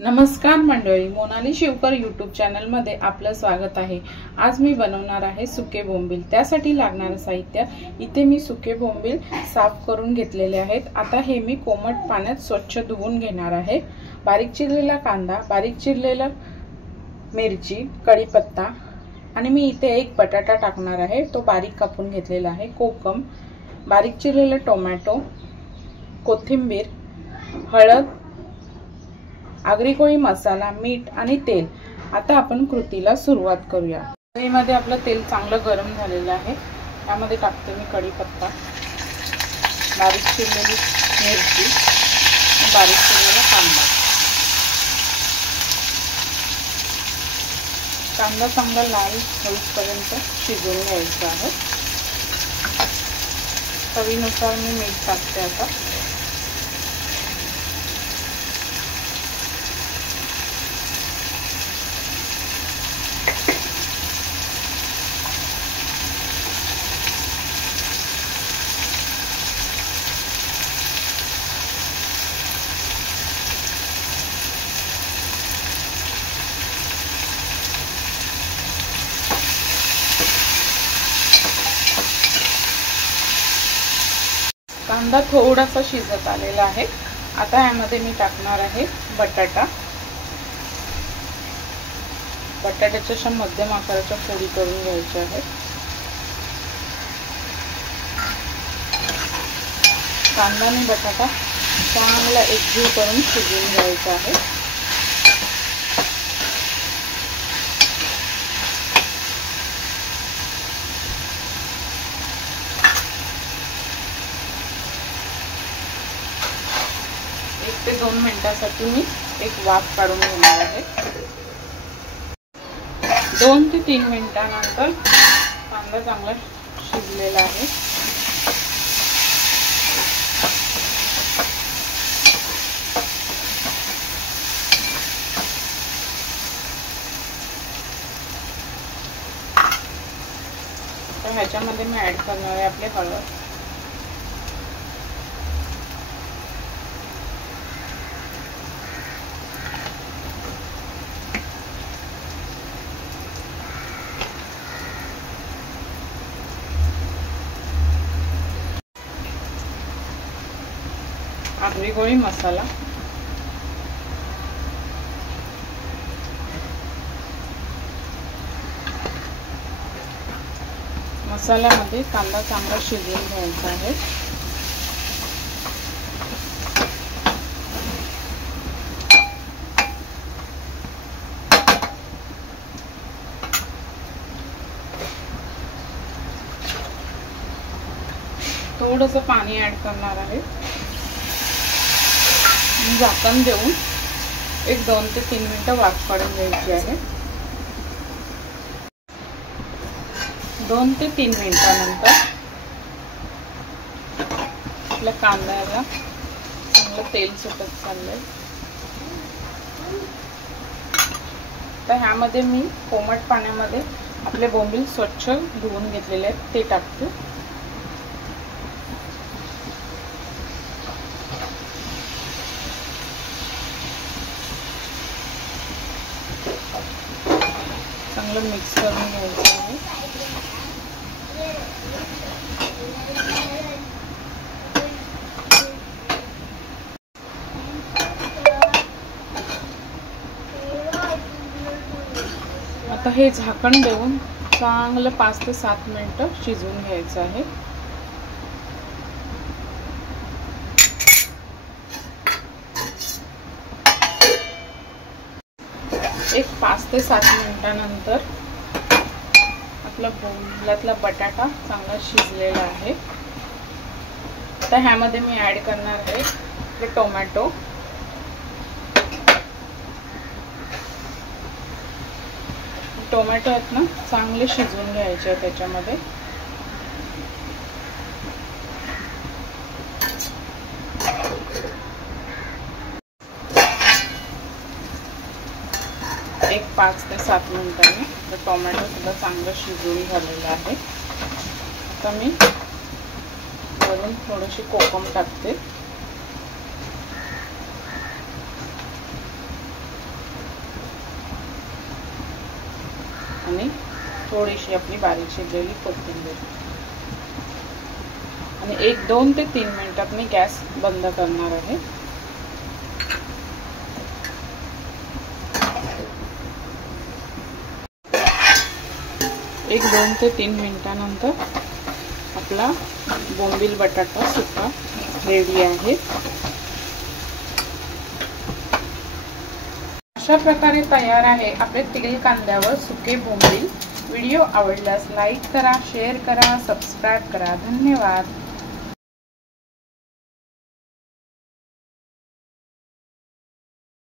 नमस्कार मंडळी, Monali Shivkar YouTube channel मध्ये आपलं स्वागत आहे। आज मी बनवणार आहे सुके बोंबील। त्यासाठी लागणारे साहित्य इथे मी सुके बोंबील साफ करून घेतलेले आहेत। आता हे मी कोमट पाण्यात स्वच्छ धुवून घेणार आहे। बारीक चिरलेला कांदा, बारीक चिरलेला मिरची, कढीपत्ता आणि मी इथे एक बटाटा टाकणार आहे, तो बारीक कापून घेतलेला आहे। कोकम, बारीक चिरलेला टोमॅटो, कोथिंबीर, हळद, आगरी कोळी मसाला, मीठ आणि तेल। आता आपण कृतीला सुरुवात करूया। कढईमध्ये आपलं तेल चांगलं गरम झालेलं आहे। त्यामध्ये टाकते मी कढीपत्ता, बारीक चिरलेली मिरची, बारीक चिरलेला कांदा। कांदा चांगला लाल होईपर्यंत शिजवून घ्यायचा आहे। चवीनुसार मी मीठ टाकते आता। कांदा थोडासा शिजत आलेला आहे। आता यामध्ये मी टाकणार आहे बटाटा। बटाट्याच्या अशा मध्यम आकाराच्या फोडी करून घ्यायच्या आहेत। कांदा आणि बटाटा चांगला एकजीव करून शिजवून घ्यायचा आहे। ते 2 मिनिटांसाठी मी एक वाफ काढून घेणार आहे। 2 ते 3 मिनिटांनंतर कांदा चांगला शिजलेला आहे। तर ह्याच्यामध्ये मी ऍड करणार आहे आपले हळद, आगरी कोळी मसाला, मसाल्यामध्ये कांदा चांगला शिजवून घ्यायचा आहे। थोडंसं पाणी ऍड करणार आहे। झाकण देऊन एक 2 ते 3 मिनिटं वाफ काढून घ्यायची आहे। 2 ते 3 मिनिटांनंतर आपल्या कांद्याला चांगलं तेल सुटत चाललंय। तर ह्यामध्ये मी कोमट पाण्यामध्ये आपले बोंबील स्वच्छ धुवून घेतलेले आहेत, ते टाकते। चांगलं मिक्स करून घ्यायचं आहे। आता हे झाकण देऊन चांगलं 5 ते 7 मिनिटं शिजवून घ्यायचं आहे। एक 5 ते 7 मिनिटांनंतर आपला बोंबलातला बटाटा चांगला शिजलेला आहे। तर ह्यामध्ये मी ऍड करणार आहे टोमॅटो, टोमॅटो आहेत ना चांगले शिजवून घ्यायचे आहेत त्याच्यामध्ये। एक 5 ते 7 मिनिटांनी टोमॅटो सुद्धा चांगलं शिजवून झालेलं आहे। आता मी वरून थोडीशी कोकम टाकते। आणि थोडीशी आपली बारीक चिरलेली कोथिंबीर आणि 1-2 ते 3 मिनिटात मी गॅस बंद करणार आहे। 1-2 ते 3 मिनिटानंतर आपला बोंबील बटाटा सुक्का रेडी आहे। अशा प्रकारे तयार आहे आपले तेल कांद्यावर सुके बोंबील। व्हिडिओ आवडल्यास लाईक करा, शेअर करा, सबस्क्राइब करा। धन्यवाद।